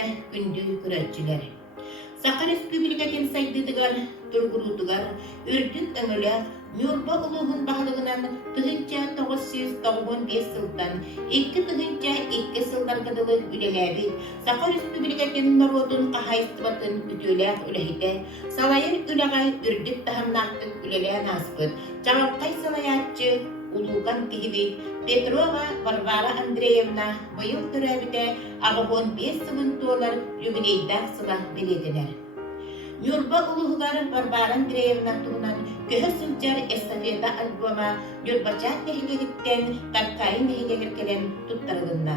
Türkiye gündü küräççiler. Sakar Respublikatin saydıdıgar, turgurutugar, ürdük ömürler, Mürba uluğun bağlığından tıhınca 995 yıldan 2 tıhınca 2 yıllar kadılı üleläbi, Sakar Respublikatin narodun qahaystıbatın ütüler ülehide, salayır ülegay ürdük tahamnaqtık üleler nasbıt, Çağalqay salayatçı, Ulugan Tihivi, Petrova Varvara Andreevna, bayıl türäbide ağabon 5 yılın dolar yubileydak sıla belediler. Mürba uluğular Varvara Andreevna tuğunan köhü sılcar estafeta albuma Yurbaçat nehilegitten Karkayın nehilegerkelen tuttarılığında.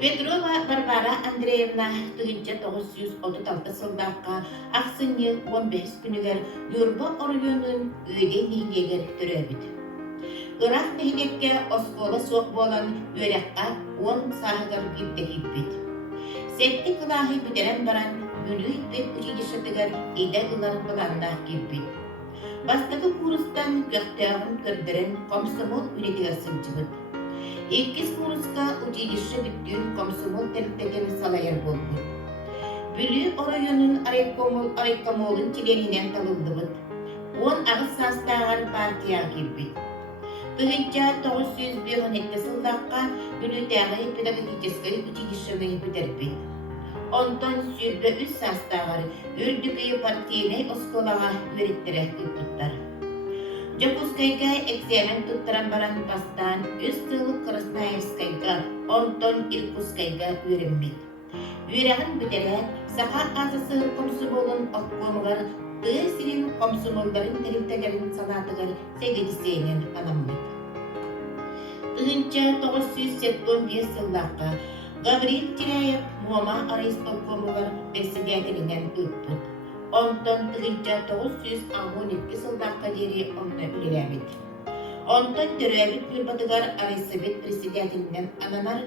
Petrova Varvara Andreevna tıhınca 936 yıldakka Aksınyı 15 günüger Mürba oruyunun öyle nehileger türäbidi. Irak nehilekke oskola soğuk bolan yörekka 10 sahıgar gittik ibbit. Setti kılahi büderen baran bülüy ve uçidişetigar ide ılar balandak gibbit. Bastıkı kurustan göktağın körderen komsomol ünetigasıncılık. İkiz kuruska uçidişi büttüğün komsomol tertegen salayar boldu. Bülüy orayonun araykamolun çileninen talıldıbıt. 10 ağız sastağar partiya gibbit. Tıhınca 917 yıldakka Bülütağı pedagogической училищеный бітірпі. Онтон сүрбі үс састағары үрдікіі партийный осколаға өреттірі күттіттар. Жапускайға экзамен тұттыран баран бастан үс тылы Красноярскайға, онтон Иркутскайға өрімбет. Өрәғін бітірі сақа азысы комсомолын оққомығар тығы сирин комсомолдарын тәрімтәлерін санатығар сәгедісейнен анамбет. Tıhınca 975 yıldakka Gabriel Tirayev Muama Arayisполкомугар председателинен öppüt. Ondan tıhınca 912 yıldakka deri onunla üleläbit. Ondan töröbit Gülbatıgar Arayissovet председателинен ananar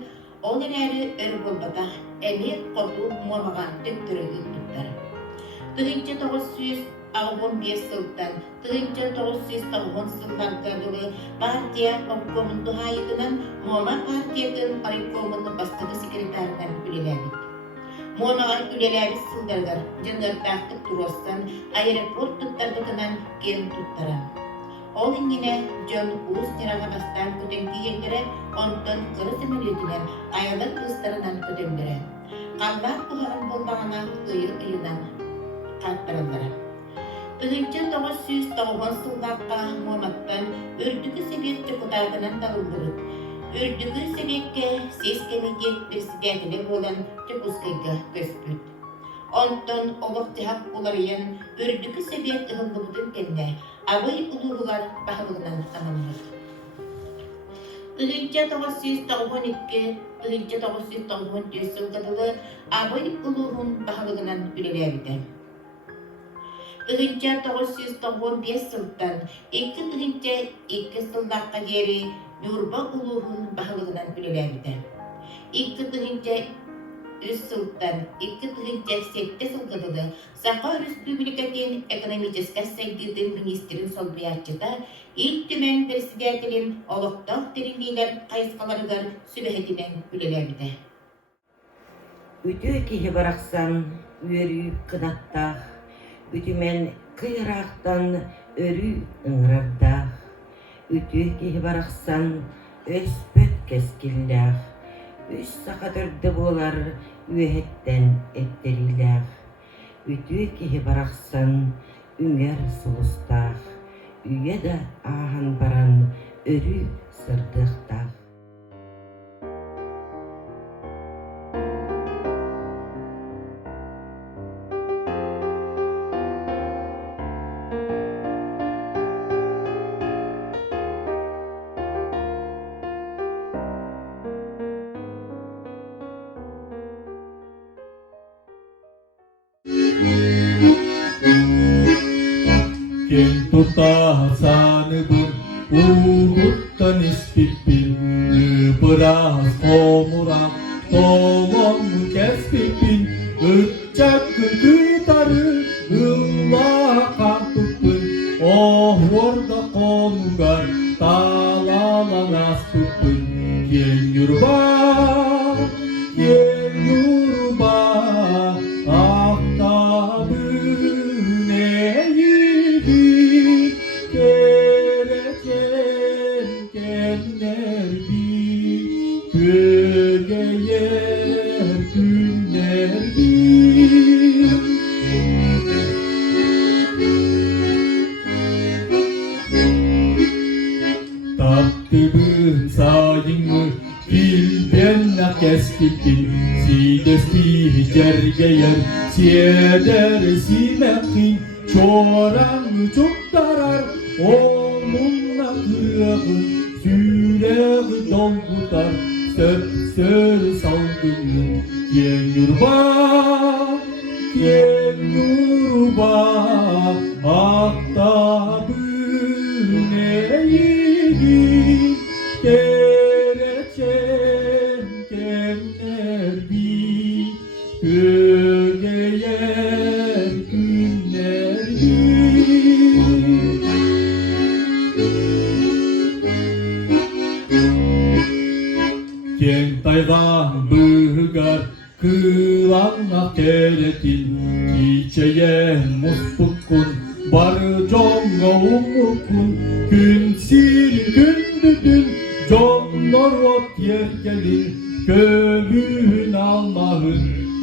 ol eräri ör bolbata emir qotu Muamaga töktürü öppüttar. Tıhınca 915 yıldan tıhınca 990 yıldan kadılı partiya obkomun duhayıtınan Muama partiyatın araykomunun bastığı sekreterinden üleläbit. Muama'ga üleläbit sıldargar jangırtaqtık turostan aeroport tuttardıkınan kem tuttaran. Ol ingine John Uus neraga bastan kötenki yengere ondan kırı semölütünen ayalar kıstarınan kötemdere. Kallak buharın bolbağına ıyınan kalktarıldıra. Tıhınca 990 yıldakka Muama'ttan Ürdükü Sebek депутатынан талылдырыт. Ürdükü Sebekке сес комитет председателі болан Жапускайга көспүт. Онтон олық тихак оларыян Ürdükü Sebek ығылдыбытын кенне абый улуғылар бағылығынан анамыз. Tıhınca 992-994 yılgıdılı abый улуғын бағылығынан üleläbidi. Tıhınca 995 yıldan 2 yıldakka deri Mürba uluğun bağlığından üleläbidi. 2 tıhınca 3 yıldan 2 tıhınca 7 yılgıdılı Sakar Respublikatin ekonomiçeska saydıdın ministerin solbiyatçıda ilk tümen presidentilin oluqtaq derinliler qayısqalarıgar sübehetinden üleläbidi. Ütü kihi baraqsan üörü kınattaq, ütümen kıyıraqtan örü ıngırardaq. Ütü kihi baraqsan öspöt keskillaq. Üç saqatırdı bolar üehetten etterilaq. Ütü kihi baraqsan ünger suğustaq. Üye da ahan baran örü sırdıqtaq. Ken tutasanıbın uğuttan ispipin Beras komuran tolong kespipin Ötçakın kıytarı ılla kapıpın Oh orada komugar talalanas tupın Ken yurba kespipin sidesti jergeyer sieder simekin çoran çoktarar omunna kıyakın sürer dolgutar söp salgını Yen yurba akta büneyi Kereçen kenler bi Ögeyer günler bi Kentaydan bıgar kılannak keretin Kiçeyen muspukun barı jonga umukun Gün sil gündüdün jonlar ot yergelin Kömün almahın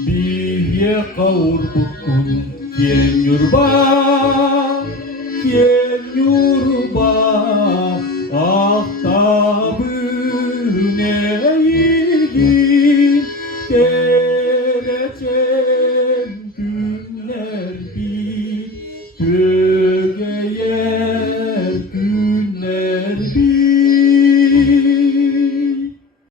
bir ye kavur bukun Yen yurba